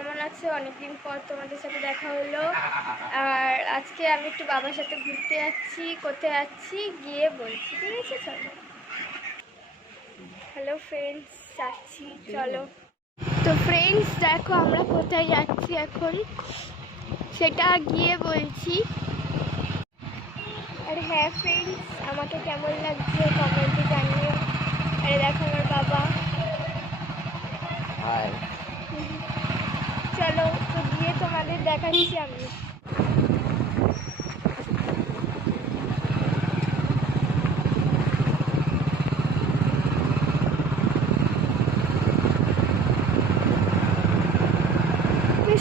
কেমন আছো? অনেকদিন পর তোমাদের সাথে দেখা হলো। আর আজকে আমি একটু বাবার সাথে ঘুরতে যাচ্ছি কোথায় যাচ্ছি গিয়ে বলছি ঠিক আছে? চলো। হ্যালো ফ্রেন্ডস যাচ্ছি চলো। তো ফ্রেন্ডস দেখো আমরা কোথায় যাচ্ছি এখন। সেটা গিয়ে বলছি। আর হ্যাঁ ফ্রেন্ডস আমাকে কেমন লাগছে কমেন্টে জানিও। আরে দেখো আমার বাবা। হাই চলো, তো গিয়ে তোমাদের দেখাচ্ছি আমি।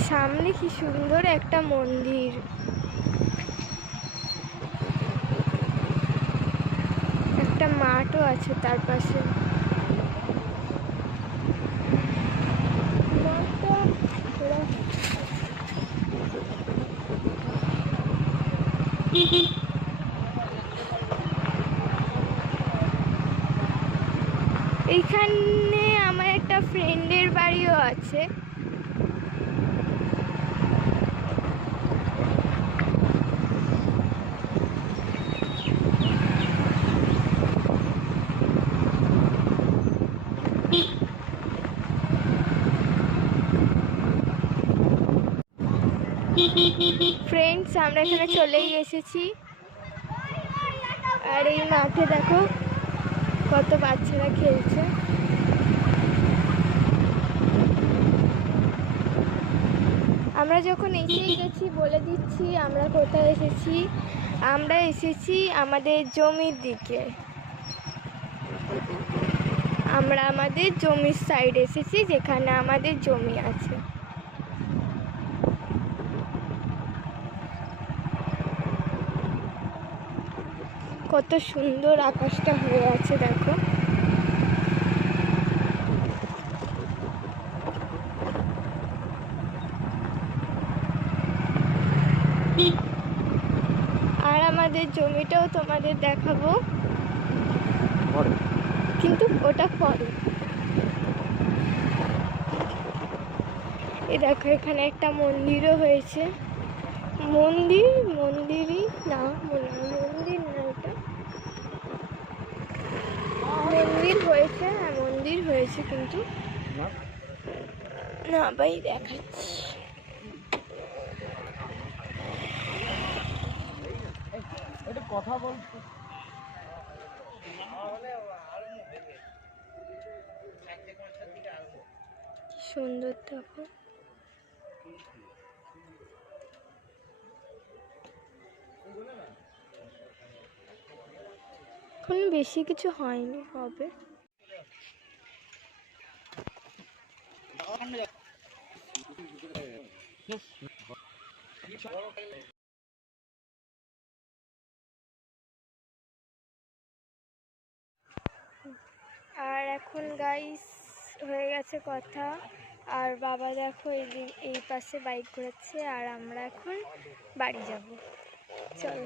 সামনে কি সুন্দর একটা মন্দির। একটা মাঠও আছে তার পাশে মাঠটা পুরো এইখানে আমার একটা ফ্রেন্ডের বাড়িও আছে। ফ্রেন্ডস আমরা এখানে চলেই এসেছি। আর এই মাঠে দেখো কত বাচ্চারা খেলছে। আমরা যখন এসেই গেছি, বলে দিচ্ছি আমরা কোথায় এসেছি। আমরা এসেছি আমাদের জমির দিকে। আমরা আমাদের জমির সাইড এসেছি যেখানে আমাদের জমি আছে। কত সুন্দর আকাশটা হয়ে আছে দেখো। আর আমাদের জমিটাও তোমাদের দেখাবো। কিন্তু ওটা পরে। এ দেখো এখানে একটা মন্দিরও হয়েছে। মন্দির মন্দিরই না মনে হয় মন্দির না এটা মন্দির হয়েছে হ্যাঁ মন্দির হয়েছে কিন্তু। না? ভাই দেখাচ্ছি। কথা বল। সুন্দর দেখো। এখন বেশি কিছু হয়নি, হবে। আর এখন গাইস হয়ে গেছে কথা। আর বাবা দেখো এই এই পাশে বাইক ঘোরাচ্ছে, আর আমরা এখন বাড়ি যাব। চলো।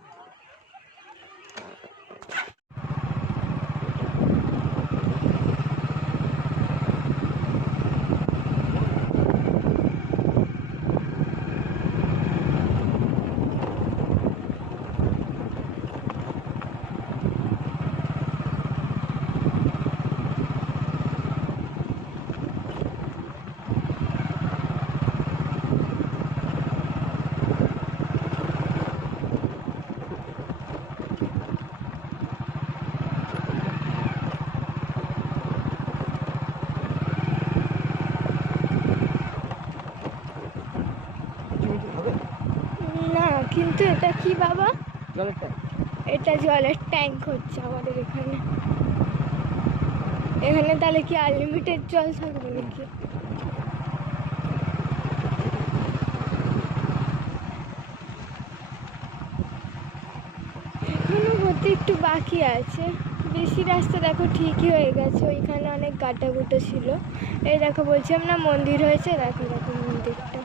কিন্তু এটা কি বাবা? জলের ট্যাঙ্ক এটা জলের ট্যাঙ্ক হচ্ছে আমাদের এখানে। এখানে তাহলে কি আনলিমিটেড জল থাকবে নাকি? এখনও হতে একটু বাকি আছে। বেশি রাস্তা দেখো ঠিকই হয়ে গেছে। ওইখানে অনেক গাটা গুটো ছিল। এই দেখো বলছিলাম না মন্দির হয়েছে। দেখো দেখো মন্দিরটা।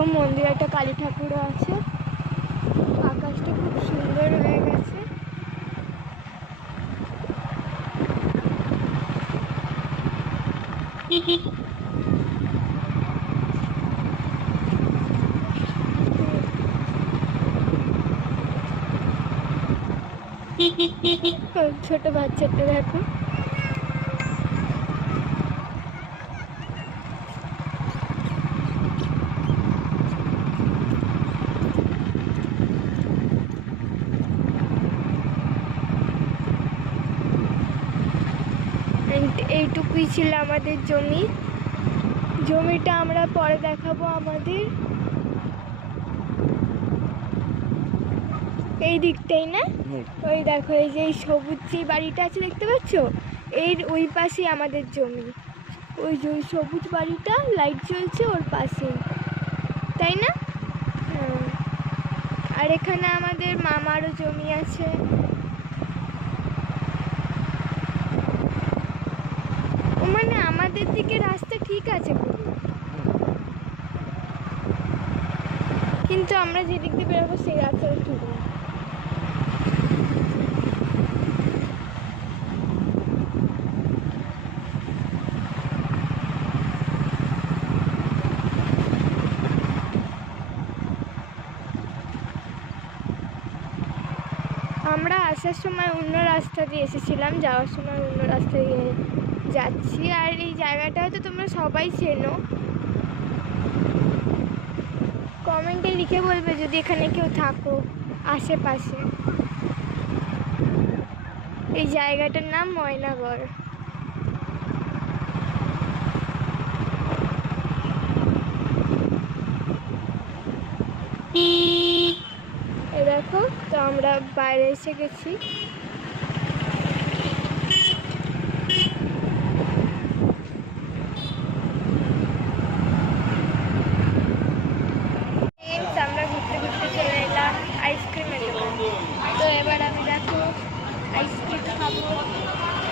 দেখো মন্দির একটা কালী ঠাকুরও আছে। আকাশটা খুব সুন্দর হয়ে গেছে। ছোট বাচ্চাটা দেখো এই- এইটুকুই ছিল আমাদের জমি। জমিটা আমরা পরে দেখাবো আমাদের। এই দিকটাই না? ওই দেখো এই যে এই সবুজ যে বাড়িটা আছে দেখতে পাচ্ছ? এর ওই পাশেই আমাদের জমি। ওই যে ওই সবুজ বাড়িটা লাইট জ্বলছে ওর পাশেই। তাই না? হ্যাঁ। আর এখানে আমাদের মামারও জমি আছে। মানে আমাদের দিকে রাস্তা ঠিক আছে পুরো। কিন্তু আমরা যেদিক দিয়ে বেরোবো, সেই রাস্তাটা ঠিক না আমরা আসার সময় অন্য রাস্তা দিয়ে এসেছিলাম, যাওয়ার সময় অন্য রাস্তা দিয়ে যাচ্ছি আর এই জায়গাটা হয়তো তোমরা সবাই চেনো। কমেন্টে লিখে বলবে যদি এখানে কেউ থাকো, আশেপাশে। এই জায়গাটার নাম ময়নাগড়। এ দেখো, তো আমরা বাইরে এসে গেছি Friends, আমরা ঘুরতে ঘুরতে চলে এলাম আইসক্রিমের দোকানে তো এবার আমি দেখো আইসক্রিম খাব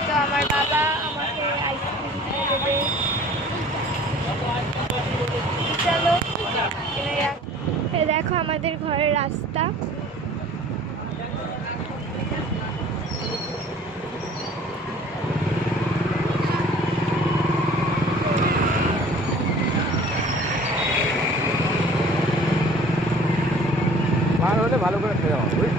তো আমার বাবা আমাকে আইসক্রিম কিনে দেবে চলো কিনে যাক। এ দেখো আমাদের ঘরের রাস্তা ভালো হলে ভালো করে খেয়ে যাব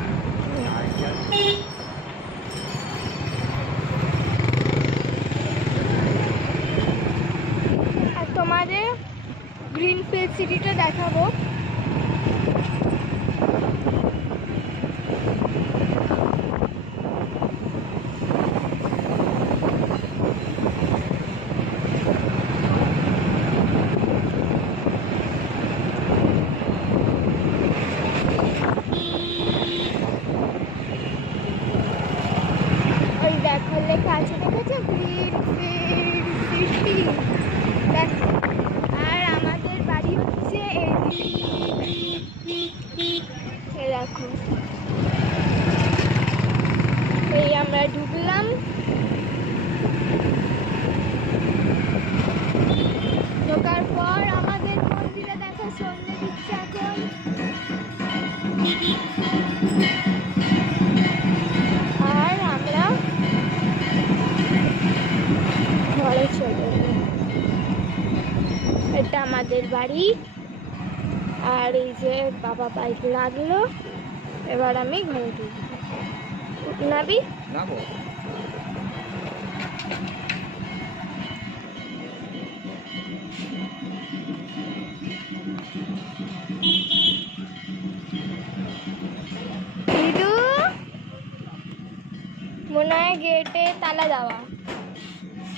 আমাদের বাড়ি। আর এই যে বাবা বাইক লাগল এবার আমি ঘরে ঢুকবো। নাবি? দিদু? মনে হয় গেটে তালা দেওয়া।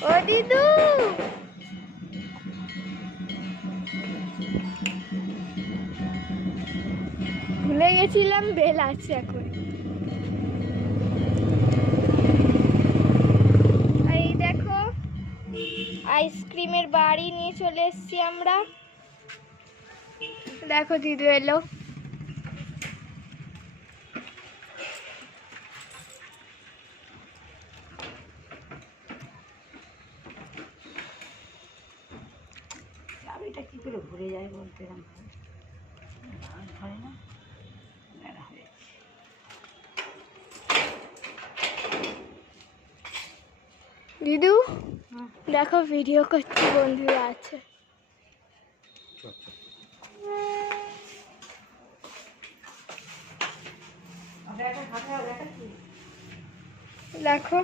ও দিদু? ভুলে গেছিলাম, বেল আছে এখন। এই দেখো, আইসক্রিমের বাড়ি নিয়ে চলে এসেছি আমরা। দেখো, দিদু এলো। চাবিটা কি করে ঘুরে যায় বলতে দিদু দেখো ভিডিও করছি বন্ধুরা আছে। দেখো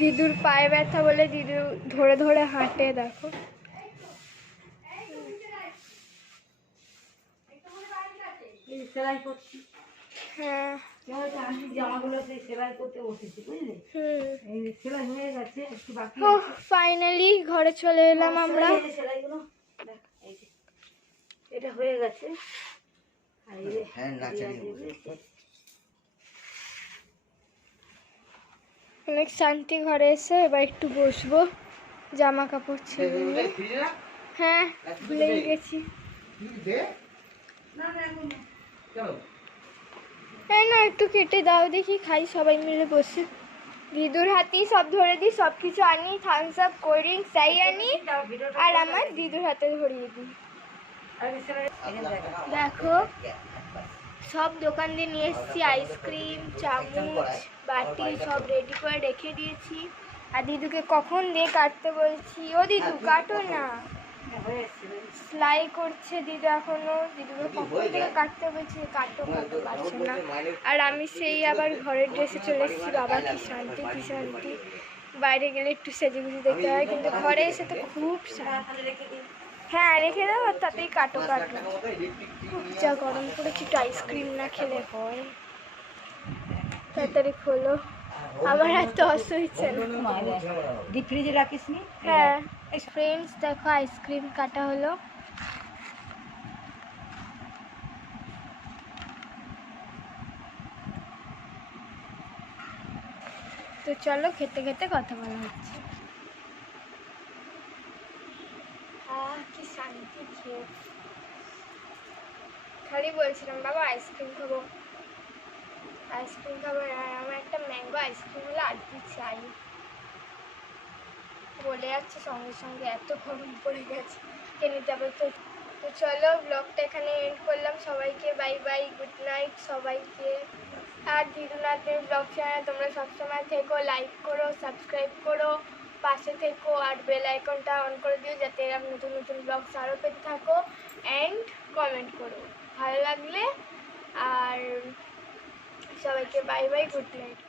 দিদুর পায়ে ব্যথা বলে দিদু ধরে ধরে হাঁটে দেখো। হ্যাঁ। হয়ে ফাইনালি ঘরে চলে এলাম আমরা। এই যে সেলাইগুলো। দেখ এই যে এটা হয়ে গেছে। আর এই যে বুঝেছিস? অনেক শান্তি ঘরে এসে এবার একটু বসবো জামা কাপড় ছেড়ে। হ্যাঁ ভুলেই গেছি। না না এখন না। একটু কেটে দাও, দেখি খাই সবাই মিলে বসে দিদুর হাতেই সব ধরে দিই সব কিছু আনি থামস আপ কোল্ড ড্রিঙ্কস চাই আনি, আর আমার দিদুর হাতে ধরিয়ে দিই দেখ। সব দোকান দিয়ে নিয়ে এসেছি আইসক্রিম চামচ, বাটি, সব রেডি করে রেখে দিয়েছি আর দিদুকে কখন দিয়ে কাটতে বলছি ও দিদু, কাটো না? সেলাই করছে দিদু এখনও। দিদুকে কখন থেকে কাটতে বলছি কাটো কাটতে পারছে না। আর আমি সেই আবার ঘরের ড্রেসে চলে এসেছি। বাবা কি শান্তি কি শান্তি। বাইরে গেলে একটু সেজে গুজে দেখতে হয় কিন্তু ঘরে এসে তো খুব শান্তি। হ্যাঁ রেখে দাও আর তাতেই কাটো কাটো। উফ, যা গরম করেছি একটু আইসক্রিম না খেলে হয়। তাড়াতাড়ি খোলো। আমার আর তো অসুবিধা না ডিপ ফ্রিজে রাখিস নি? হ্যাঁ। ফ্রেন্ডস দেখো আইসক্রিম কাটা হলো। তো চলো খেতে খেতে কথা বলা হচ্ছে। কি শান্তি খেয়ে। খালি বলছিলাম বাবা আইসক্রিম খাব। আইসক্রিম খাব, আর আমার একটা ম্যাঙ্গো আইসক্রিম হলে আর কি চাই। বলে যাচ্ছে সঙ্গে সঙ্গে, এত গরম পড়ে গেছে কিনে যাবে তো। তো চলো ব্লগটা এখানে এন্ড করলাম। সবাইকে বাই বাই গুড নাইট সবাইকে। আর দিদুনাথের ব্লগ চ্যানেল তোমরা সবসময় থেকো লাইক করো সাবস্ক্রাইব করো, পাশে থেকো, আর বেল আইকনটা অন করে দিও, যাতে এরকম নতুন নতুন ব্লগস আরও পেতে থাকো। অ্যান্ড কমেন্ট করো। ভালো লাগলে, আর সবাইকে বাই বাই গুড নাইট